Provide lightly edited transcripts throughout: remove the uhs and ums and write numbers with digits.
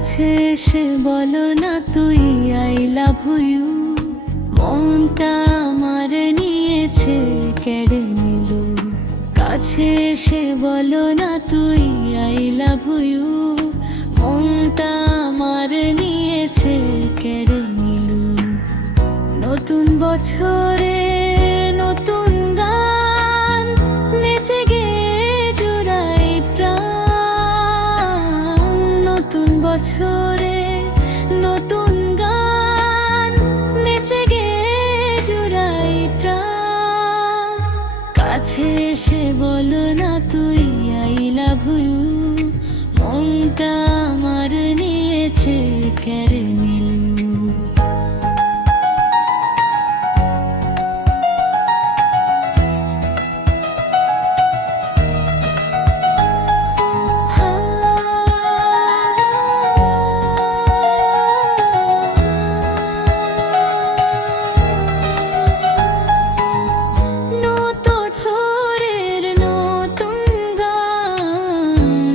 কাছে এসে বলো না তুই আই লাভ ইউ। মনটা আমার নিয়েছে কেড়ে নিল। কাছে এসে বলো না তুই আই লাভ ইউ। মনটা আমার নিয়েছে কেড়ে নিল। নতুন বছরে নতুন গান নেচে গেয়ে জুড়াই প্রাণ। নতুন বছরে নতুন গান নেচে গেয়ে জুড়াই প্রাণ। কাছে এসে বলো না তুই আই লাভ ইউ। মনটা আমার নিয়েছে কেড়ে নিল।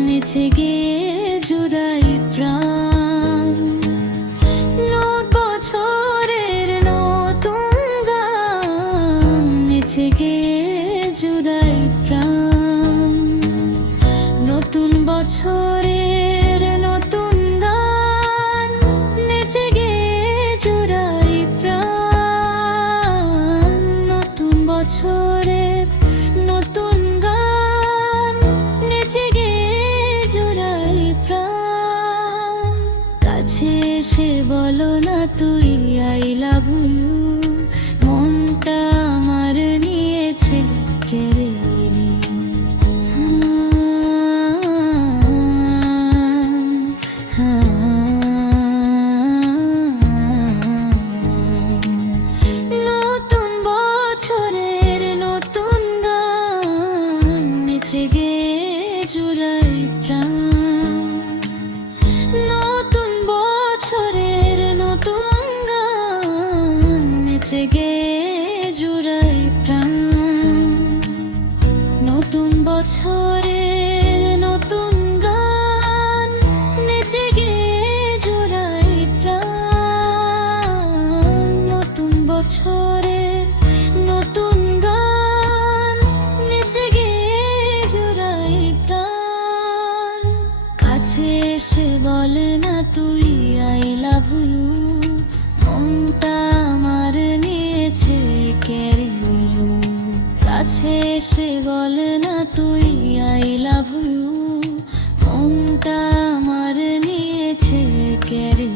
নেচে গেয়ে জুড়াই প্রাণ। বছরের নতুন গান নেচে গেয়ে জুড়াই প্রাণ। নতুন বছরের নতুন গান নেচে গেয়ে জুড়াই প্রাণ। নতুন বছরের নতুন গান নেচে গেয়ে জুড়াই প্রাণ। কাছে এসে বলো না তুই আই লাভ ইউ। মনটা আমার নিয়েছে কেড়ে নিল। নতুন বছরের নতুন গান নেচে গেয়ে জুড়াই প্রাণ। নতুন বছরের নতুন গান নেচে গেয়ে জুড়াই প্রাণ। নতুন বছরের নতুন গান নেচে গেয়ে জুড়াই প্রাণ। নতুন বছরের নতুন গান নেচে গেয়ে জুড়াই প্রাণ। কাছে এসে বলে না তুই আই লাভ ইউ। মনটা আমার নিয়েছে কেড়ে নিল। কাছে এসে বলে না তুই আই লাভ ইউ। মনটা আমার নিয়েছে কেড়ে